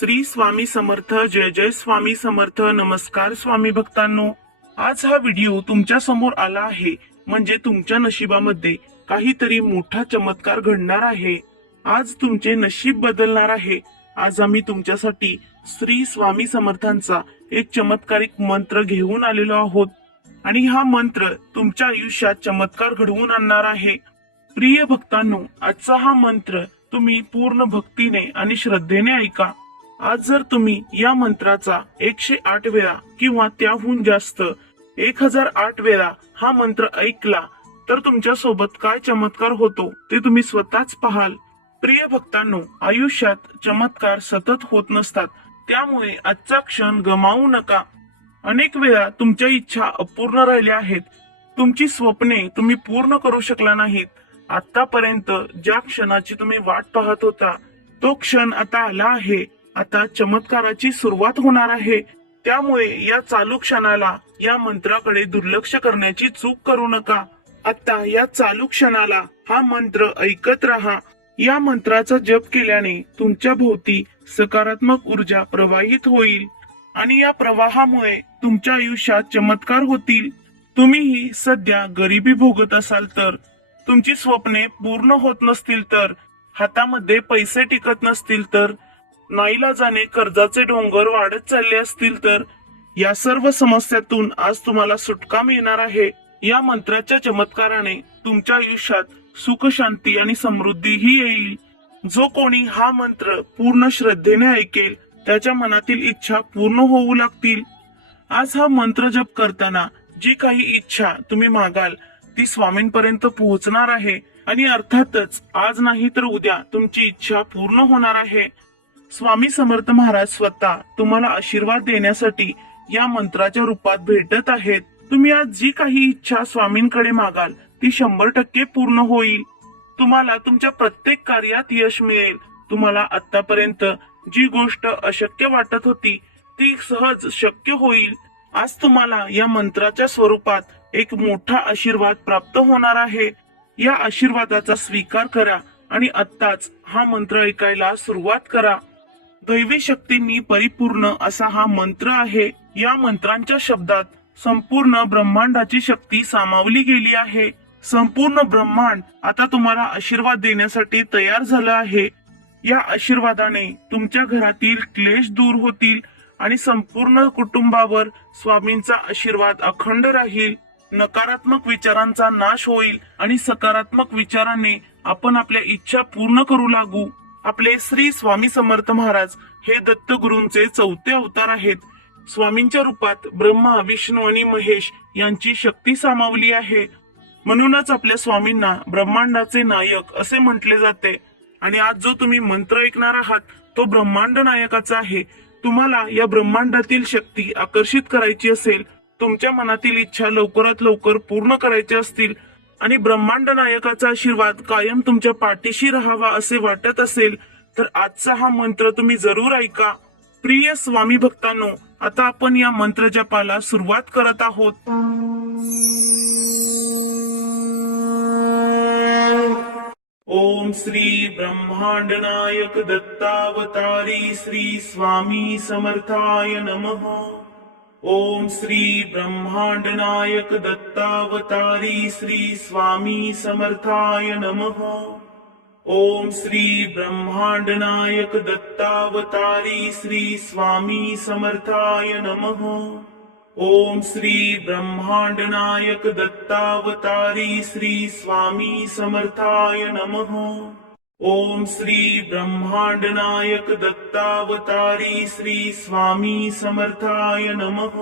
श्री स्वामी समर्थ जय जय स्वामी समर्थ नमस्कार स्वामी भक्तांनो. आज हा व्हिडिओ तुमच्यासमोर आला आहे. म्हणजे तुमच्या नशिबामध्ये काहीतरी मोठा चमत्कार घडणार आहे. आज तुमचे नशीब बदलणार आहे. आज आम्ही तुमच्यासाठी श्री स्वामी समर्थांचा एक चमत्कारिक मंत्र घेऊन आलेलो आहोत. आणि हा मंत्र तुमच्या आयुष्यात चमत्कार घडवून आणणार आहे. प्रिय भक्तांनो आजचा हा मंत्र तुम्ही पूर्ण भक्तीने आणि श्रद्धेने ऐका. आज जर तुम्ही या मंत्राचा एकशे आठ वेळा किंवा त्याहून जास्त एक हजार आठ वेळा हा मंत्र ऐकला तर तुमच्यासोबत काय चमत्कार होतो ते तुम्ही स्वतःच पाहाल. प्रिय भक्तांनो आयुष्यात चमत्कार सतत होत नसतात. त्यामुळे आजचा क्षण गमावू नका. अनेक वेळा तुमच्या इच्छा अपूर्ण राहिल्या आहेत. तुमची स्वप्ने तुम्ही पूर्ण करू शकला नाहीत. आतापर्यंत ज्या क्षणाची तुम्ही वाट पाहत होता तो क्षण आता आला आहे. आता चमत्काराची सुरुवात होणार आहे. त्यामुळे या चालू क्षणाला या मंत्राकडे दुर्लक्ष करण्याची चूक करू नका. आता या चालू क्षणाला हा मंत्र ऐकत राहा. या मंत्राचा जप केल्याने तुमच्या भोवती सकारात्मक ऊर्जा प्रवाहित होईल आणि या प्रवाहामुळे तुमच्या आयुष्यात चमत्कार होतील. तुम्हीही सध्या गरिबी भोगत असाल तर तुमची स्वप्ने पूर्ण होत नसतील तर हातामध्ये पैसे टिकत नसतील तर नाईलाजाने कर्जाचे डोंगर वाढत चालले असतील तर? या सर्व समस्यातून आज तुम्हाला सुटका मिळणार आहे. या मंत्राच्या चमत्काराने तुमच्या आयुष्यात सुख शांती आणि समृद्धीही येईल. जो कोणी हा मंत्र पूर्ण श्रद्धेने ऐकेल त्याच्या मनातील इच्छा पूर्ण होऊ लागतील. आज हा मंत्र जप करताना जी काही इच्छा तुम्ही मागाल ती स्वामींपर्यंत पोहोचणार आहे. आणि अर्थातच आज नाही तर उद्या तुमची इच्छा पूर्ण होणार आहे. स्वामी समर्थ महाराज स्वतः तुम्हाला आशीर्वाद देण्यासाठी या मंत्राच्या रूपात भेटत आहेत. तुम्ही आज जी काही इच्छा स्वामींकडे मागाल ती शंभर टक्के पूर्ण होईल. तुम्हाला तुमच्या प्रत्येक कार्यात यश मिळेल. तुम्हाला आतापर्यंत जी गोष्ट अशक्य वाटत होती ती सहज शक्य होईल. आज तुम्हाला या मंत्राच्या स्वरूपात एक मोठा आशीर्वाद प्राप्त होणार आहे. या आशीर्वादाचा स्वीकार करा आणि आत्ताच हा मंत्र ऐकायला सुरुवात करा. दैवी शक्तींनी परिपूर्ण असा हा मंत्र आहे. या मंत्रांच्या शब्दात संपूर्ण ब्रह्मांडाची शक्ती सामावली गेली आहे. संपूर्ण ब्रह्मांड आता तुम्हाला आशीर्वाद देण्यासाठी तयार झालं आहे. या आशीर्वादाने तुमच्या घरातील क्लेश दूर होतील आणि संपूर्ण कुटुंबावर स्वामींचा आशीर्वाद अखंड राहील. नकारात्मक विचारांचा नाश होईल आणि सकारात्मक विचाराने आपण आपल्या इच्छा पूर्ण करू लागू. आपले श्री स्वामी समर्थ महाराज हे दत्तगुरूंचे चौथे अवतार आहेत. स्वामींच्या रूपात ब्रह्मा विष्णू आणि महेश यांची शक्ती सामावली आहे. म्हणूनच आपल्या स्वामींना ब्रह्मांडाचे नायक असे म्हटले जाते. आणि आज जो तुम्ही मंत्र ऐकणार आहात तो ब्रह्मांड नायकाचा आहे. तुम्हाला या ब्रह्मांडातील शक्ती आकर्षित करायची असेल तुमच्या मनातील इच्छा लवकरात लवकर पूर्ण करायच्या असतील आणि ब्रह्मांड नायकाचा आशीर्वाद कायम तुमच्या पाठीशी राहावा असे वाटत असेल तर आजचा हा मंत्र तुम्ही जरूर ऐका. प्रिय स्वामी भक्तांनो आता आपण या मंत्र जपाला सुरुवात करत आहोत. ओम श्री ब्रह्मांड नायक दत्तावतारी श्री स्वामी समर्थाय नमः. ओम श्री ब्रह्मांड नायक दत्तावतारी श्री स्वामी समर्थाय नमः। ओम श्री ब्रह्मांड नायक दत्तावतारी श्री स्वामी समर्थाय नमः। ओम श्री ब्रह्मांड नायक दत्तावतारी श्री स्वामी समर्थाय नमः ओम श्री ब्रह्मांड नायक दत्तावतारी श्री स्वामी समर्थाय नमः।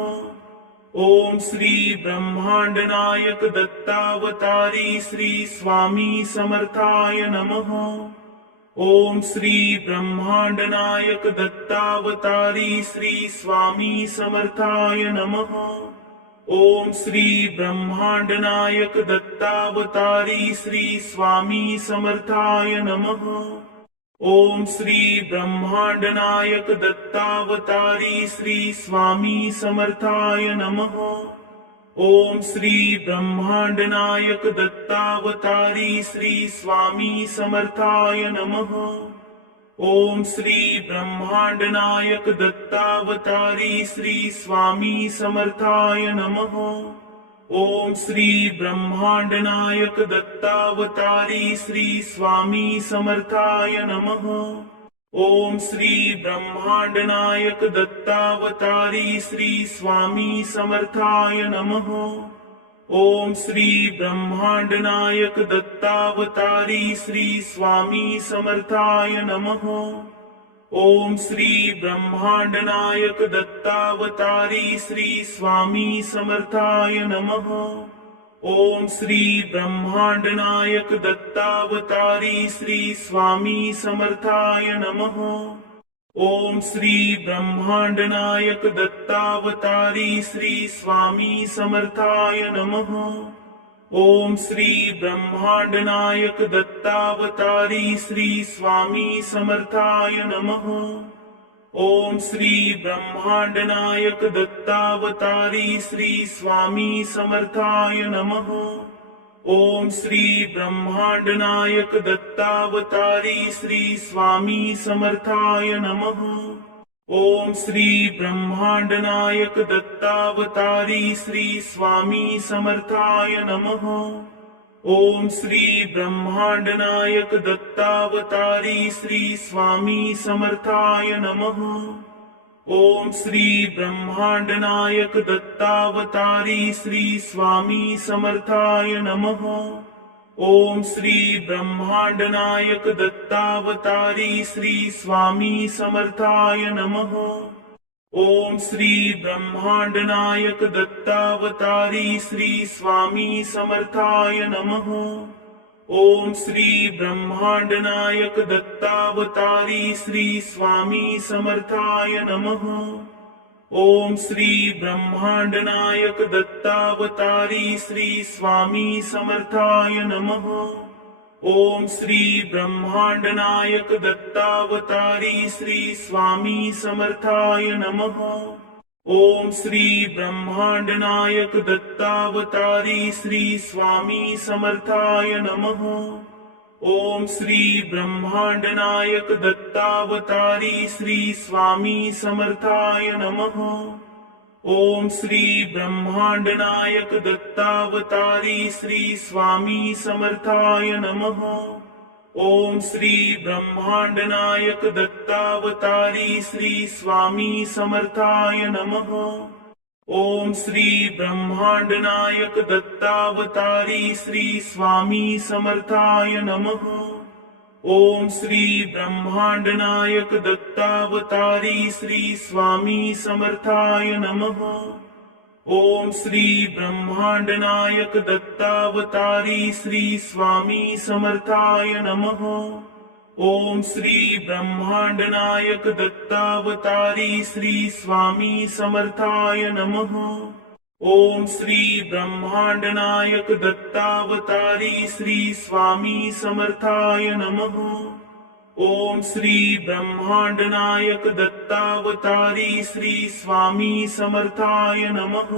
ओम श्री ब्रह्मांड नायक दत्तावतारी श्री स्वामी समर्थाय नमः। ओम श्री ब्रह्मांड नायक दत्तावतारी श्री स्वामी समर्थाय नमः ओम श्री ब्रह्मांड नायक दत्तावतारी श्री स्वामी समर्थाय नमः। ओम श्री ब्रह्मांड नायक दत्तावतारी श्री स्वामी समर्थाय नमः। ओम श्री ब्रह्मांड नायक दत्तावतारी श्री स्वामी समर्थाय नमः ओम श्री ब्रह्मांड नायक दत्तावतारी श्री स्वामी समर्थाय नमः। ओम श्री ब्रह्मांड नायक दत्तावतारी श्री स्वामी समर्थाय नमः। ओम श्री ब्रह्मांड नायक दत्तावतारी श्री स्वामी समर्थाय नमः ओम श्री ब्रह्मांड नायक दत्तावतारी श्री स्वामी समर्थाय नमः। ओम श्री ब्रह्मांड नायक दत्तावतारी श्री स्वामी समर्थाय नमः। ओम श्री ब्रह्मांड नायक दत्तावतारी श्री स्वामी समर्थाय नमः ओम श्री ब्रह्मांड नायक दत्तावतारी श्री स्वामी समर्थाय नमः। ओम श्री ब्रह्मांड नायक दत्तावतारी श्री स्वामी समर्थाय नमः। ओम श्री ब्रह्मांड नायक दत्तावतारी श्री स्वामी समर्थाय नमः ओम श्री ब्रह्मांड नायक दत्तावतारी श्री स्वामी समर्थाय नमः। ओम श्री ब्रह्मांड नायक दत्तावतारी श्री स्वामी समर्थाय नमः। ओम श्री ब्रह्मांड नायक दत्तावतारी श्री स्वामी समर्थाय नमः ओम श्री ब्रह्मांड नायक दत्तावतारी श्री स्वामी समर्थाय नमः। ओम श्री ब्रह्मांड नायक दत्तावतारी श्री स्वामी समर्थाय नमः। ओम श्री ब्रह्मांड नायक दत्तावतारी श्री स्वामी समर्थाय नमः ओम श्री ब्रह्मांड नायक दत्तावतारी श्री स्वामी समर्थाय नमः। ओम श्री ब्रह्मांड नायक दत्तावतारी श्री स्वामी समर्थाय नमः। ओम श्री ब्रह्मांड नायक दत्तावतारी श्री स्वामी समर्थाय नमः ओम श्री ब्रह्मांड नायक दत्तावतारी श्री स्वामी समर्थाय नमः। ओम श्री ब्रह्मांड नायक दत्तावतारी श्री स्वामी समर्थाय नमः। ओम श्री ब्रह्मांड नायक दत्तावतारी श्री स्वामी समर्थाय नमः ओम श्री ब्रह्मांड नायक दत्तावतारी श्री स्वामी समर्थाय नमः। ओम श्री ब्रह्मांड नायक दत्तावतारी श्री स्वामी समर्थाय नमः। ओम श्री ब्रह्मांड नायक दत्तावतारी श्री स्वामी समर्थाय नमः ओम श्री ब्रह्मांड नायक दत्तावतारी श्री स्वामी समर्थाय नमः। ओम श्री ब्रह्मांड नायक दत्तावतारी श्री स्वामी समर्थाय नमः। ओम श्री ब्रह्मांड नायक दत्तावतारी श्री स्वामी समर्थाय नमः ओम श्री ब्रह्मांड नायक दत्तावतारी श्री स्वामी समर्थाय नमः।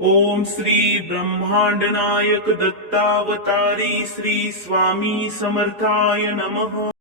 ओम श्री ब्रह्मांड नायक दत्तावतारी श्री स्वामी समर्थाय नमः